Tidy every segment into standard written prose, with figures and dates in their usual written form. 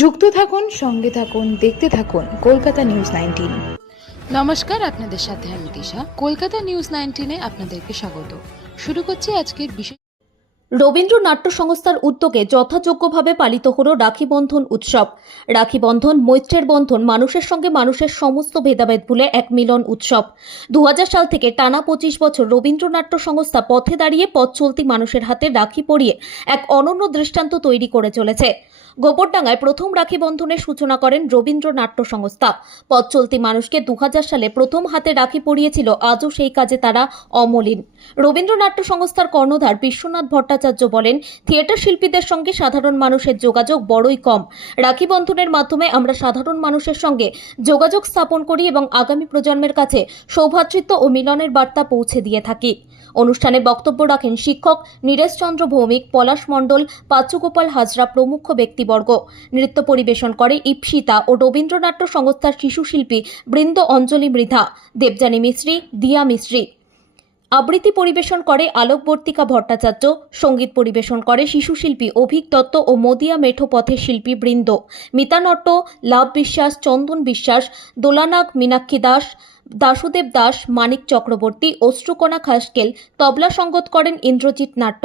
যুক্ত থাকুন, সঙ্গে থাকুন, দেখতে থাকুন কলকাতা নিউজ 19। নমস্কার, আপনাদের সাথে আমি দিশা। কলকাতা নিউজ 19-এ আপনাদেরকে স্বাগত। শুরু করছি আজকের বিশেষ। রবীন্দ্র নাট্য সংস্থার উদ্যোগে যথাযোগ্যভাবে পালিত হলো রাখি বন্ধন উৎসব। রাখি বন্ধন মৈত্রের বন্ধন, মানুষের সঙ্গে মানুষের সমস্ত ভেদাভেদ ভুলে এক মিলন উৎসব। 2000 সাল থেকে টানা 25 বছর রবীন্দ্র নাট্য সংস্থা পথে দাঁড়িয়ে পথ চলতি মানুষের হাতে রাখি পরিয়ে এক অনন্য দৃষ্টান্ত তৈরি করে চলেছে। গোবরডাঙ্গায় প্রথম রাখি বন্ধনের সূচনা করেন রবীন্দ্র নাট্য সংস্থা। পথ চলতি মানুষকে 2000 সালে প্রথম হাতে রাখি পরিয়েছিল, আজও সেই কাজে তারা অমলিন। রবীন্দ্র নাট্য সংস্থার কর্ণধার বিশ্বনাথ ভট্টাচার্য বলেন, থিয়েটার শিল্পীদের সঙ্গে সাধারণ মানুষের যোগাযোগ বড়ই কম। রাখি বন্ধনের মাধ্যমে আমরা সাধারণ মানুষের সঙ্গে যোগাযোগ স্থাপন করি এবং আগামী প্রজন্মের কাছে সৌভ্রাতৃত্ব ও মিলনের বার্তা পৌঁছে দিয়ে থাকি। অনুষ্ঠানে বক্তব্য রাখেন শিক্ষক নীরেশ চন্দ্র ভৌমিক, পলাশ মণ্ডল, পাচুগোপাল হাজরা প্রমুখ ব্যক্তিবর্গ। নৃত্য পরিবেশন করে ইপসিতা ও রবীন্দ্রনাট্য সংস্থার শিশু শিল্পী বৃন্দ, অঞ্জলি মৃধা, দেবযানী মিস্ত্রি, দিয়া মিস্ত্রি। আবৃত্তি পরিবেশন করে আলোকবর্তিকা ভট্টাচার্য। সঙ্গীত পরিবেশন করে শিশু শিল্পী অভিক দত্ত ও মদিয়া মেঠো পথের শিল্পী বৃন্দ। মিতানট্য লাভ বিশ্বাস, চন্দন বিশ্বাস, দোলানাগ মীনাক্ষী দাস, দাসুদেব দাস, মানিক চক্রবর্তী, অশ্রুকণা খাসকেল। তবলা সঙ্গত করেন ইন্দ্রজিৎ নাট্য।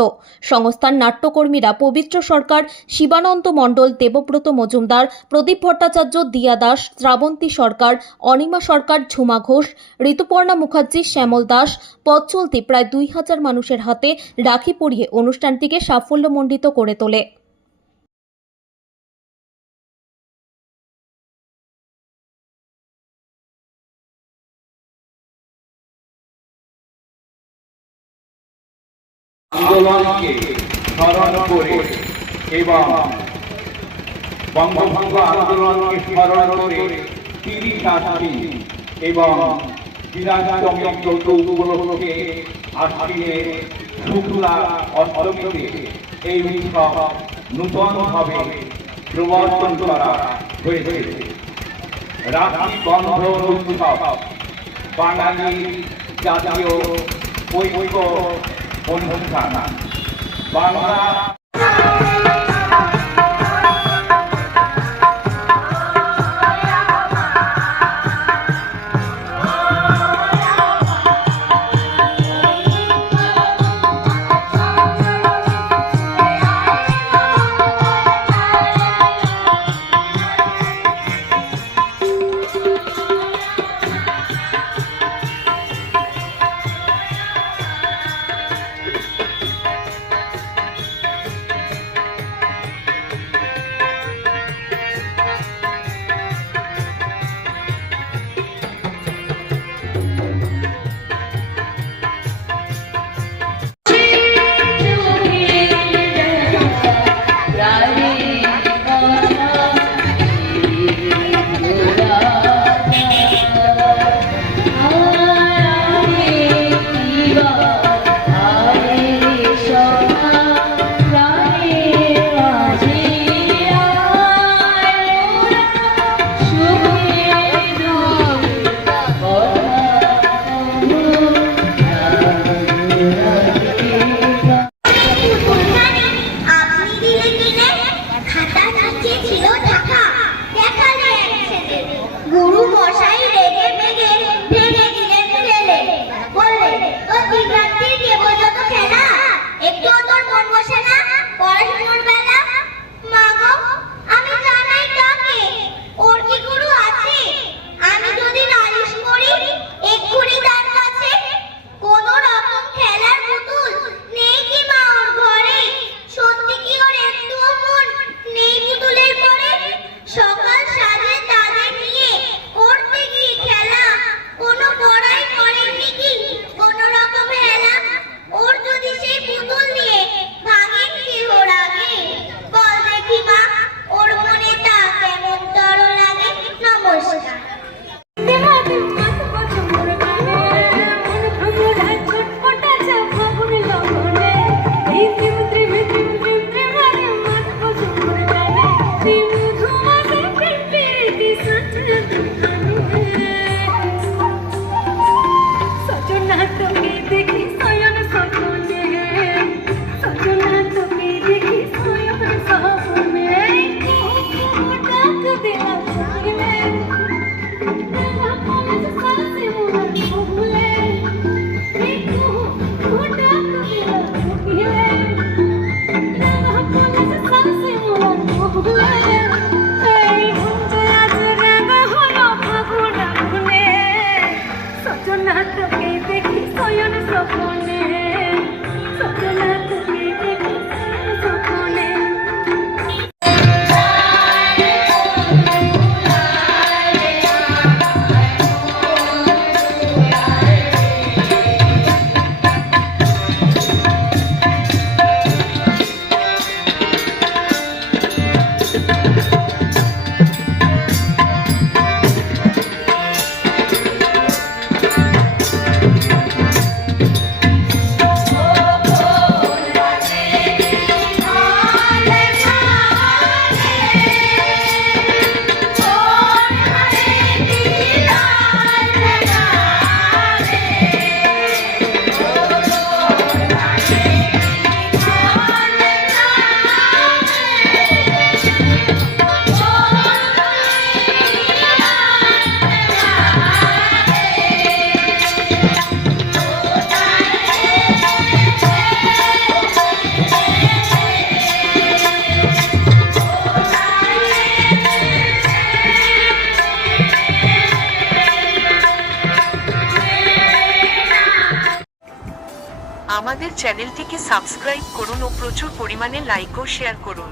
সংস্থার নাট্যকর্মীরা পবিত্র সরকার, শিবানন্দ মণ্ডল, দেবব্রত মজুমদার, প্রদীপ ভট্টাচার্য, দিয়া দাস, শ্রাবন্তী সরকার, অনিমা সরকার, ঝুমা ঘোষ, ঋতুপর্ণা মুখার্জি, শ্যামল দাস। পথ চলতি প্রায় 2000 মানুষের হাতে রাখি পরিয়ে অনুষ্ঠানটিকে সাফল্যমণ্ডিত করে তোলে। আন্দোলনকে স্মরণ করে এবং বঙ্গভঙ্গ আন্দোলনকে স্মরণ করে 30 আশ্বিন এবং বিরাটচন্দ্র চৌদ্দ উপলক্ষে আশ্বিনের শুক্লা অষ্টমীতে এই উৎসব নূতনভাবে প্রবর্তন করা হয়েছে। রাখি বন্ধন উৎসব বাঙালির জাতীয় ঐক্য অনুষ্ঠান। বাংলা চ্যানেলটিকে সাবস্ক্রাইব করুন ও প্রচুর পরিমাণে লাইক ও শেয়ার করুন।